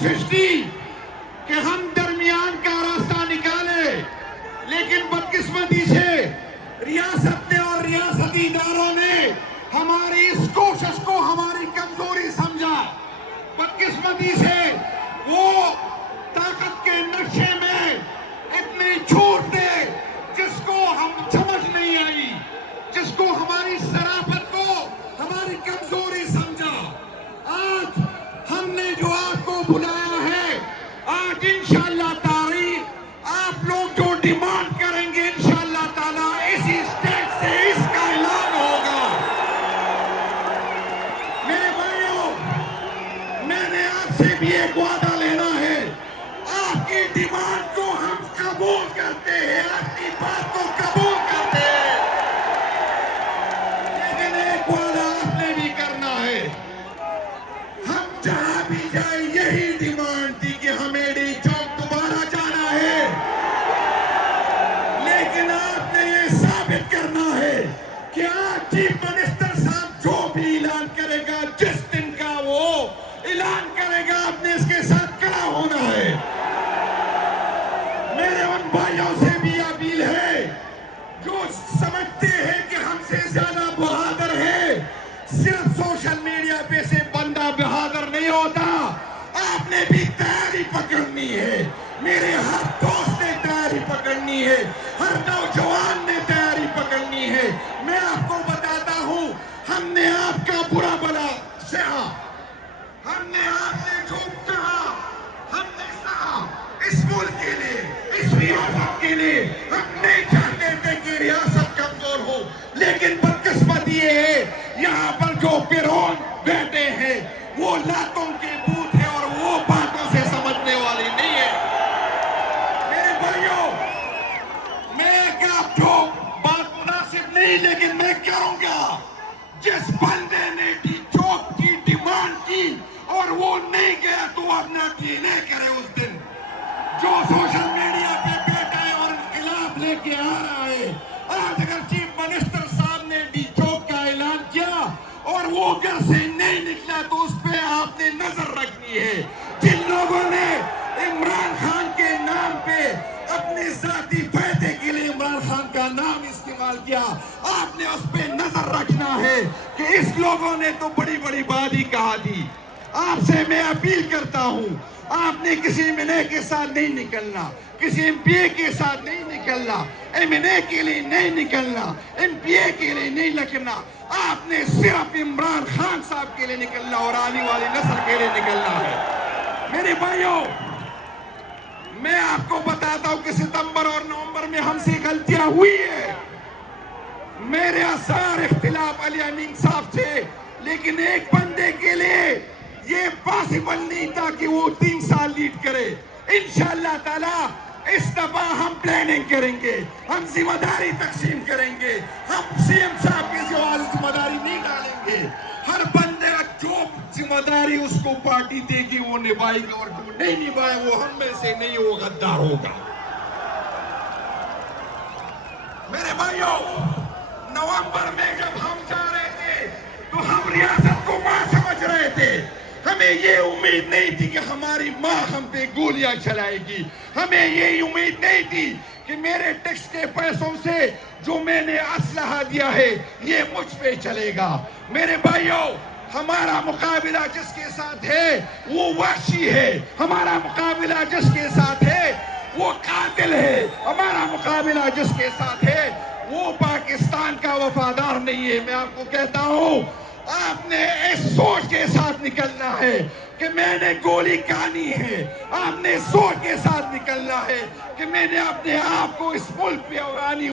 کوشش کی کہ ہم درمیان کا راستہ نکالے، لیکن بدقسمتی سے ریاست نے اور ریاستی اداروں نے ہماری اس کوشش کو ہماری کمزوری سمجھا۔ بدقسمتی سے وہ طاقت کے نقشے میں اتنے چھوٹ دے جس کو ہم سمجھ نہیں آئی، جس کو ہماری شرافت کو ہماری کمزوری سمجھا۔ آج ہم نے جو آپ کو بلایا ہے، آج انشاءاللہ تعالی آپ لوگ جو ڈیمانڈ کریں گے انشاءاللہ تعالی اسی اسٹیج سے اس کا اعلان ہوگا۔ میرے بھائیوں، میں نے آپ سے بھی ایک وعدہ لینا ہے، آپ کی ڈیمانڈ کو ہم قبول کرتے ہیں، آپ کی بات کو قبول کرتے ہیں، لیکن ایک وعدہ آپ نے بھی کرنا ہے۔ ہم جہاں بھی جائیں یہی ڈیمانڈ تھی کہ ہمیں ڈی چوک دوبارہ جانا ہے، لیکن آپ نے یہ ثابت کرنا ہے کہ آج چیف منسٹر صاحب جو بھی اعلان کرے گا، جس دن کا وہ اعلان کرے گا، آپ نے اس کے ساتھ کھڑا ہونا ہے۔ میرے ان بھائیوں سے بھی اپیل ہے جو سمجھتے ہیں کہ ہم سے زیادہ بہادر ہے، صرف سوشل میڈیا پہ سے بندہ بہادر نہیں ہوتا، آپ نے بھی تیاری پکڑنی ہے۔ میرے ہر دوست نے تیاری پکڑنی ہے، ہر نوجوان نے تیاری پکڑنی ہے۔ میں آپ کو بتاتا ہوں، ہم نے آپ کا برا بلا سہا، ہم نے آپ سے جو کہا ہم نے سہا، اس ملک کے لیے، اس ریاست کے لیے۔ ہم نہیں چاہتے تھے کہ ریاست کمزور ہو، لیکن بدقسمت یہ ہے یہاں پر جو پیرون بیٹھے ہیں وہ لاتوں کے بوت ہیں اور وہ باتوں سے سمجھنے والی نہیں ہے۔ میرے بھائیوں، میں کیا جو بات مناسب نہیں، لیکن میں کروں گا۔ جس بندے نے ڈی چوک کی ڈیمانڈ کی اور وہ نہیں گیا تو اپنا DNA کرے اس دن۔ جو سوشل میڈیا پہ بیٹھا ہے اور انقلاب لے کے آ رہا ہے، آج اگر چیف منسٹر صاحب نے ڈی چوک کا اعلان کیا اور وہ گھر سے نہیں نکلا تو اس پہ آپ نے نظر رکھنی ہے۔ جن لوگوں نے عمران خان کے نام پہ اپنے ذاتی فائدے کے لیے عمران خان کا نام استعمال کیا، آپ نے اس پہ نظر رکھنا ہے کہ اس لوگوں نے تو بڑی بڑی بات ہی کہا تھی۔ آپ سے میں اپیل کرتا ہوں، آپ نے کسی MNA کے ساتھ نہیں نکلنا، کسی MPA کے ساتھ نہیں نکلنا، MNA کے لیے نہیں نکلنا، MPA کے لیے نہیں نکلنا، آپ نے صرف عمران خان صاحب کے لیے نکلنا اور آنے والی نسل کے لیے نکلنا ہے۔ میرے بھائیوں، میں آپ کو بتاتا ہوں کہ ستمبر اور نومبر میں ہم سے غلطیاں ہوئی ہے۔ میرے اثار اختلاف علی امین صاحب سے، لیکن ایک بندے کے لیے یہ پاسبل نہیں تھا کہ وہ 3 سال لیڈ کرے۔ انشاءاللہ تعالی اس دفعہ ہم پلاننگ کریں گے، ہم ذمہ داری تقسیم کریں گے، ہم CM صاحب کی ذمہ داری نہیں ڈالیں گے۔ ہر بندے جو ذمہ داری اس کو پارٹی دے گی وہ نبھائے گا، اور جو نہیں نبھائے وہ ہم میں سے نہیں، وہ غدار ہوگا۔ میرے بھائیوں، نومبر میں جب ہم جا رہے تھے تو ہم ریاست کو ماں سمجھ رہے تھے۔ ہمیں یہ امید نہیں تھی کہ ہماری ماں ہم پہ گولیاں چلائے گی، ہمیں یہ امید نہیں تھی کہ میرے ٹیکس کے پیسوں سے جو میں نے اسلحہ دیا ہے یہ مجھ پہ چلے گا۔ میرے بھائیوں، ہمارا مقابلہ جس کے ساتھ ہے وہ وحشی ہے، ہمارا مقابلہ جس کے ساتھ ہے وہ قاتل ہے، ہمارا مقابلہ جس کے ساتھ ہے وہ پاکستان کا وفادار نہیں ہے۔ میں آپ کو کہتا ہوں، آپ نے اس سوچ کے ساتھ نکلنا ہے کہ میں نے گولی کھانی ہے، آپ نے سوچ کے ساتھ نکلنا ہے کہ میں نے اپنے آپ کو اس ملک پہ اور آنی